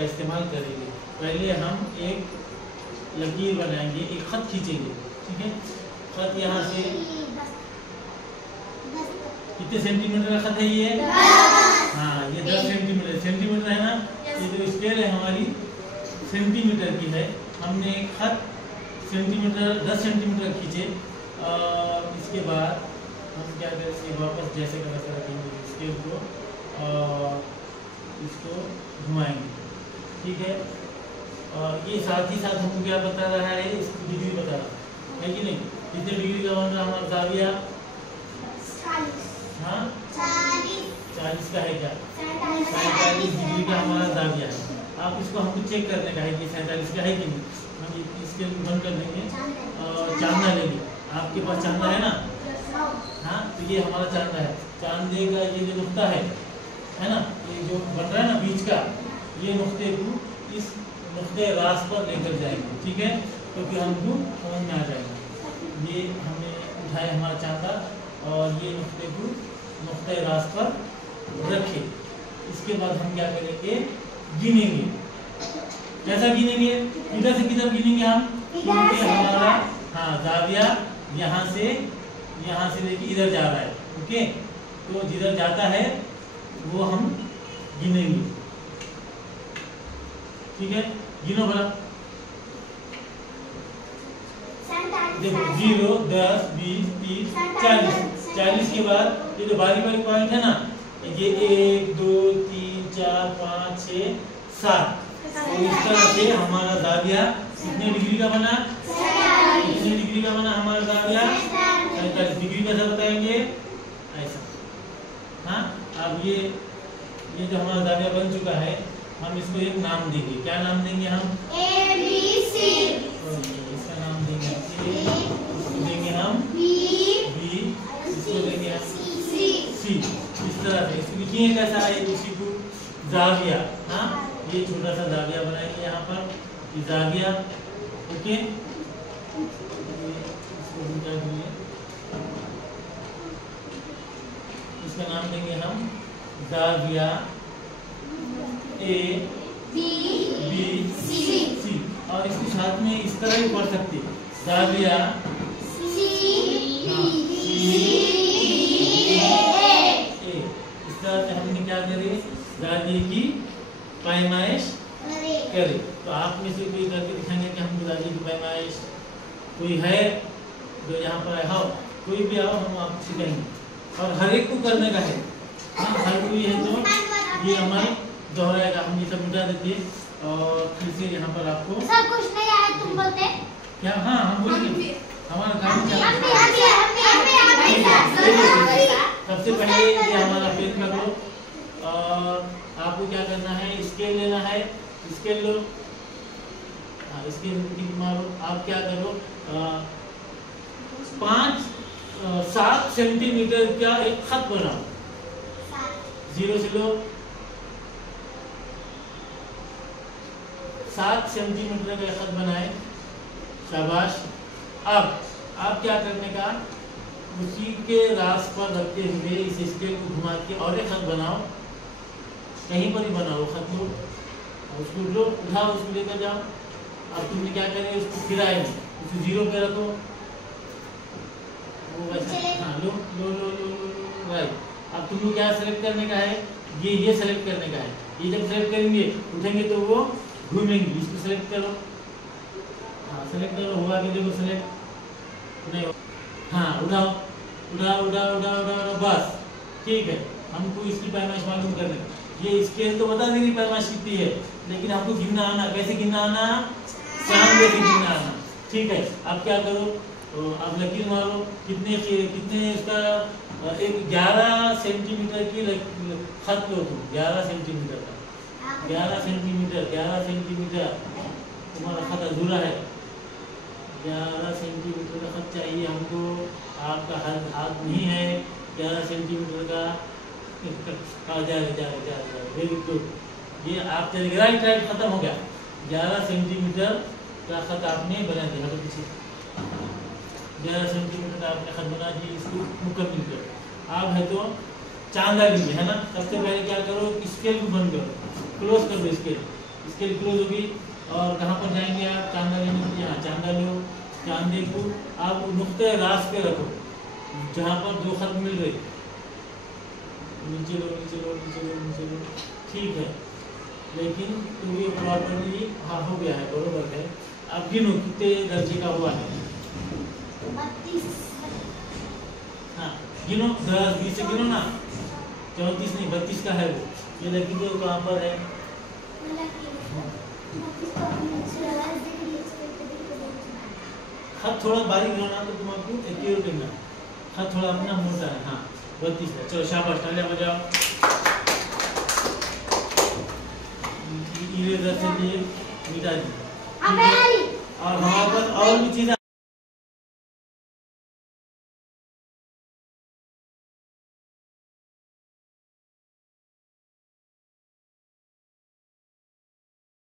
का इस्तेमाल करेंगे। पहले हम एक लकीर बनाएंगे, एक खत खींचेंगे, ठीक है। खत यहाँ से कितने सेंटीमीटर का खत है ये? हाँ, ये 10 सेंटीमीटर। सेंटीमीटर है ना, ये जो स्केल है हमारी सेंटीमीटर की है। हमने एक खत सेंटीमीटर 10 सेंटीमीटर खींचे। इसके बाद हम क्या करेंगे, वापस जैसे का वैसा रखेंगे स्केल को और इसको घुमाएंगे, ठीक है। ये साथ ही साथ हमको क्या बता रहा है, इसकी डिग्री बता रहा है कि नहीं। कितने डिग्री का बन रहा हमारा जाविया? 40। हाँ, 40 का है क्या? 47 डिग्री का हमारा जाविया है। आप इसको हमको चेक करने का है कि 47 का है कि नहीं। हम इसके बंद कर देंगे और चांदा लेंगे। आपके पास चांदा है ना? हाँ, तो ये हमारा चांदा है। चांदे का ये जो नुक्ता है ना, ये जो बन रहा है ना बीच का, ये नुक्ते को इस नुक्ते रास पर लेकर जाएंगे, ठीक है, क्योंकि हमको समझ में आ जाएगा। ये हमने उठाया हमारा चांदा और ये नुक्ते को नुक्ते रास पर रखे। इसके बाद हम क्या करेंगे, गिनेंगे। कैसा गिनेंगे? किधर से किधर गिनेंगे हम? क्योंकि हमारा जाविया यहाँ से लेके इधर जा रहा है, ओके। तो जिधर जाता है वो हम गिनेंगे, ठीक है। गिनो भला, देखो 0, 10, 20, 30, 40। 40 के बाद ये जो बारी बारी पॉइंट है ना, ये 1, 2, 3, 4, 5, 6, 7। तो इस तरह से हमारा जाविया कितने डिग्री का बना? कितने डिग्री का बना हमारा जाविया? 47 डिग्री। कैसा बताएंगे? ऐसा। हाँ, अब ये जो हमारा जाविया बन चुका है, हम इसको एक नाम देंगे। क्या नाम देंगे हम? ABC। इसका नाम देंगे A, इसको देंगे हम B, इसको देंगे हम C। इस तरह से इसको लिखिए कैसा है ABC को? जाविया। हाँ, ये छोटा सा जाविया बनाएंगे यहाँ पर, ये जाविया, ओके। इसको उल्टा करिए, इसका नाम देंगे हम जाविया A, B, C। और इसके साथ में इस तरह भी पढ़ सकते हैं, जाविया C, A। इस तरह से हमने क्या करे, जाविये की पैमाइश करे। तो आप में से कोई करके दिखाएंगे कि हमको जाविये की पैमाइश कोई है जो यहाँ पर आओ, कोई भी आओ, हम आपको सिखाएंगे। और हर एक को करने का है। हाँ, हर कोई है तो ये हमारे दोहराएगा। हम ये सब मिटा देते और फिर से यहाँ पर आपको सर कुछ नहीं आया, तुम बोलते क्या? हाँ, हम बोलेंगे, हमारा काम क्या है। सबसे पहले ये हमारा पेन कर लो और आपको क्या करना है, स्केल लेना है। स्केल लो, स्केल मारो। आप क्या करो, 7 सेंटीमीटर का एक खत बनाओ। 0 से लो, 7 सेंटीमीटर का खत बनाए, शाबाश। अब आप क्या करने का, उसी के रास पर रखते हुए इस स्केल को घुमा के और एक खत बनाओ। कहीं पर ही बनाओ खत लो, उसको लो, उठाओ, उसको लेकर जाओ। अब तुमने क्या करें, उसको फिराएंगे, उसको 0 पे रखो, वो वैसा। हाँ, लो लो लो लो लो, राइट। अब तुमको क्या सेलेक्ट करने का है, ये सेलेक्ट करने का है। ये जब सेलेक्ट करेंगे, उठेंगे तो वो घूमेंगे। इसको सेलेक्ट करो, हाँ सेलेक्ट करो, हुआ कि देखो सेलेक्ट नहीं। हाँ, उठाओ उठाओ उठाओ उठाओ उठाओ, बस ठीक है। हमको इसकी पैमाइश मालूम करने, ये स्केल तो बता देंगे पैमाइश कितनी है, लेकिन आपको गिनना आना। कैसे गिनना आना? चांद जैसे गिनना आना, ठीक है। अब क्या करो, तो आप लकीर मारो। कितने इसका एक 11 सेंटीमीटर की खत लो तुम, 11 सेंटीमीटर का, 11 सेंटीमीटर तुम्हारा खत अधूरा है। 11 सेंटीमीटर का खत चाहिए हमको, आपका हाथ नहीं है 11 सेंटीमीटर का। वेरी गुड, ये आप चलेंगे, राइट खत्म हो गया। 11 सेंटीमीटर का खत आपने बना दिया। तो पीछे 11 सेंटीमीटर का आपने खत बना दिया, इसको मुकम्मल करो। आप है तो चांदा लीजिए, है ना। सबसे पहले क्या करो, स्केल को बंद करो, क्लोज कर दो इसके लिए क्लोज होगी। और कहाँ पर जाएंगे आप, चांदा लेने के लिए, यहाँ चांदा लो, चांदे को आप नुक्ते रास पे रखो जहाँ पर दो खत मिल रहे, नीचे लो नीचे लो नीचे लो नीचे लो, ठीक है। लेकिन तो ये प्रॉपर्ली हाँ हो गया है, बरोबर है। आप गिनो कितने दर्जे का हुआ है, 32। हाँ गिनो 10 20 से गिनो ना, 34 नहीं 32 का है वो। ये लड़की जो कहाँ पर है, खत थोड़ा बारीक बनाना तो तुम आपको एक्यूरेट करना, खत थोड़ा अपना मोटा है। हाँ 32 है, चलो शाबाश, तालियां बजाओ। इरेजर से लिए मिटा दी। और हमारे पास और भी चीज़